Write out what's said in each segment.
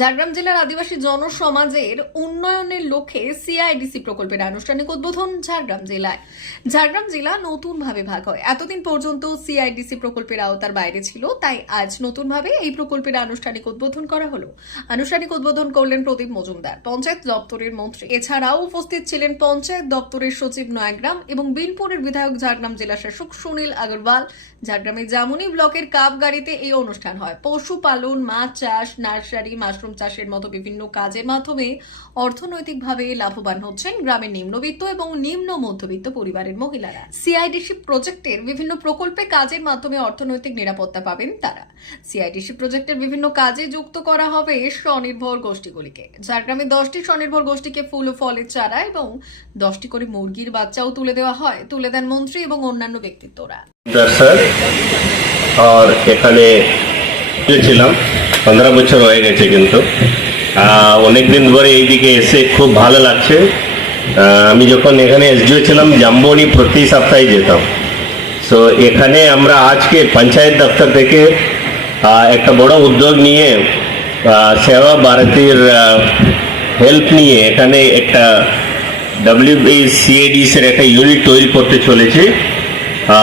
ঝাড়গ্রাম জেলার আদিবাসী জনসমাজের উন্নয়নের লক্ষ্যে সিআইডিসি প্রকল্পের আনুষ্ঠানিক উদ্বোধন ঝাড়গ্রাম জেলায়। ঝাড়গ্রাম জেলা নতুনভাবে ভাগ হয়। এতদিন পর্যন্ত সিআইডিসি প্রকল্পের আওতার বাইরে ছিল, তাই আজ নতুনভাবে এই প্রকল্পের আনুষ্ঠানিক উদ্বোধন করা হলো। আনুষ্ঠানিক উদ্বোধন করলেন প্রদীপ মজুমদার, পঞ্চায়েত দপ্তরের মন্ত্রী। এছাড়াও উপস্থিত ছিলেন পঞ্চায়েত দপ্তরের সচিব নয়াগ্রাম এবং বিনপুরের বিধায়ক ঝাড়গ্রাম জেলা শাসক সুনীল আগরওয়াল। ঝাড়গ্রামের জামুনি ব্লকের কাপ গাড়িতে এই অনুষ্ঠান হয়। পশুপালন, মাছ চাষ, নার্সারি মাশরুম চাষের মতো বিভিন্ন কাজের মাধ্যমে অর্থনৈতিকভাবে লাভবান হচ্ছেন গ্রামের নিম্নবিত্ত এবং নিম্ন মধ্যবিত্ত পরিবারের মহিলারা। সিআইডিসি প্রজেক্টের বিভিন্ন প্রকল্পে কাজের মাধ্যমে অর্থনৈতিক নিরাপত্তা পাবেন তারা। সিআইডিসি প্রজেক্টের বিভিন্ন কাজে যুক্ত করা হবে স্বনির্ভর গোষ্ঠীগুলিকে। ঝাড়গ্রামে দশটি স্বনির্ভর গোষ্ঠীকে ফুল ও ফলের চারা এবং দশটি করে মুরগির বাচ্চাও তুলে দেওয়া হয়। তুলে দেন মন্ত্রী এবং অন্যান্য ব্যক্তিত্বরা। আর এখানে ছিলাম পনেরো বছর হয়ে গেছে কিন্তু। অনেক দিন ধরে এইদিকে এসে খুব ভালো লাগছে। আমি যখন এখানে এসডিও ছিলাম, জাম্বনি প্রতি সপ্তাহে যেতাম। সো এখানে আমরা আজকে পঞ্চায়েত দপ্তর থেকে একটা বড় উদ্যোগ নিয়ে সেবা ভারতীর হেল্প নিয়ে এখানে একটা ডাব্লিউ সিএডিসের একটা ইউনিট তৈরি করতে চলেছে।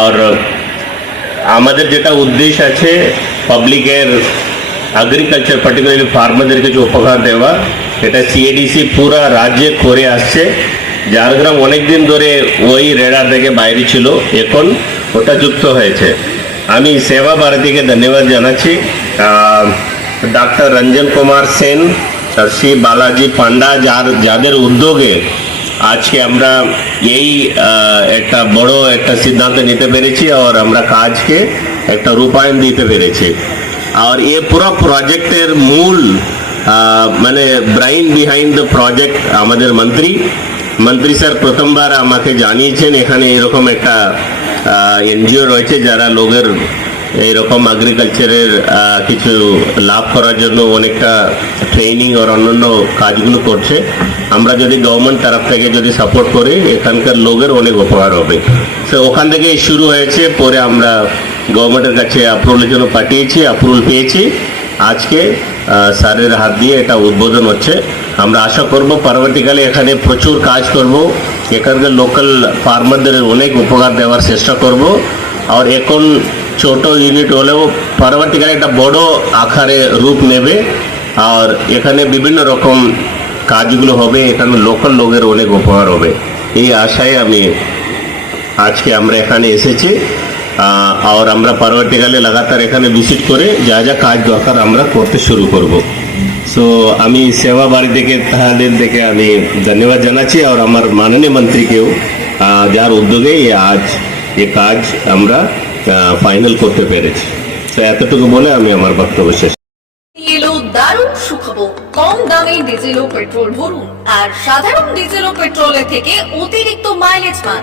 আর আমাদের যেটা উদ্দেশ্য আছে পাবলিকের এগ্রিকালচার পার্টিকুলারলি ফার্মারদের কিছু উপকার দেওয়া। এটা সিএডিসি পুরা রাজ্যে করে আসছে। ঝাড়গ্রাম অনেকদিন ধরে ওই রেডার থেকে বাইরে ছিল। এখন ওটা যুক্ত হয়েছে। আমি সেবা ভারতীকে ধন্যবাদ জানাচ্ছি। ডাক্তার রঞ্জন কুমার সেন শ্রী বালাজি পান্ডা যার, যাদের উদ্যোগে আজকে আমরা এই একটা বড় একটা সিদ্ধান্ত নিতে পেরেছি। আর আমরা কাজকে একটা রূপায়ণ দিতে পেরেছি। আর এ পুরো প্রজেক্টের মূল মানে ব্রাইন বিহাইন্ড দ্য প্রজেক্ট আমাদের মন্ত্রী মন্ত্রী স্যার প্রথমবার আমাকে জানিয়েছেন এখানে এরকম একটা এনজিও রয়েছে যারা লোকের এইরকম এগ্রিকালচারের কিছু লাভ করার জন্য অনেকটা ট্রেনিং আর অন্যান্য কাজগুলো করছে আমরা যদি গভর্নমেন্ট তরফ থেকে যদি সাপোর্ট করি এখানকার লোকের অনেক উপকার হবে তো ওখান থেকে শুরু হয়েছে পরে আমরা গভর্নমেন্টের কাছে অ্যাপ্রুভের জন্য পাঠিয়েছি অ্যাপ্রুভাল পেয়েছি। আজকে স্যারের হাত দিয়ে এটা উদ্বোধন হচ্ছে। আমরা আশা করব পরবর্তীকালে এখানে প্রচুর কাজ করব। এখানকার লোকাল ফার্মারদের অনেক উপকার দেওয়ার চেষ্টা করব। আর এখন ছোট ইউনিট হলেও পরবর্তীকালে একটা বড় আকারে রূপ নেবে। আর এখানে বিভিন্ন রকম কাজগুলো হবে, এখানে লোকাল লোকের অনেক উপকার হবে। এই আশায় আমি আজকে আমরা এখানে এসেছি। আর আমরা পরবর্তীকালে লাগাতার এখানে ভিজিট করে যা যা কাজ দরকার আমরা করতে শুরু করব। সো আমি সেবা বাড়ি থেকে তাদের থেকে আমি ধন্যবাদ জানাচ্ছি আর আমার মাননীয় মন্ত্রীকেও যার উদ্যোগে আজ এ কাজ আমরা ফাইনাল করতে পেরেছি। তো এতটুকু বলে আমি আমার বক্তব্য শেষ ডিজেল ও পেট্রোল ভরুন। আর সাধারণ ডিজেল ও পেট্রোলের থেকে অতিরিক্ত মাইলেজ পান।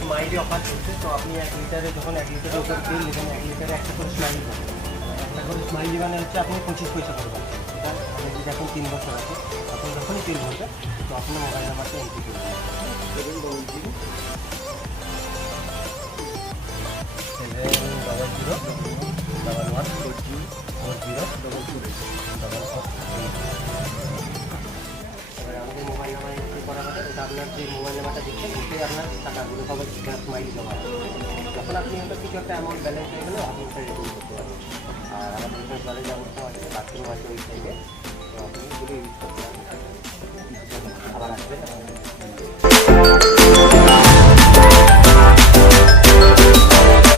smiley offer করছে, তো আপনি এক লিটারে যখন এক লিটারের উপর তেল নেবেন এক লিটারে একটা করে স্মাইলি পাবেন একটা করে স্মাইলি মানে হচ্ছে আপনি পঁচিশ পয়সা করবেন এটা মানে যদি এখন তিন বছর আছে, আপনি যখনই তিন বছর তো আপনার মোবাইল নাম্বারটা এন্ট্রি করবেন seven double zero double zero ওটাই আপনার টাকাগুলো সেটা স্মাইলি জমা হবে যখন আপনি কিছু একটা অ্যামাউন্ট ব্যালেন্স হয়ে গেলে, আপনি ওটা রিডিম করতে পারবেন। আর আমাদের ব্যালেন্স অবস্থা আছে বাথরুম আছে ওই সাইডে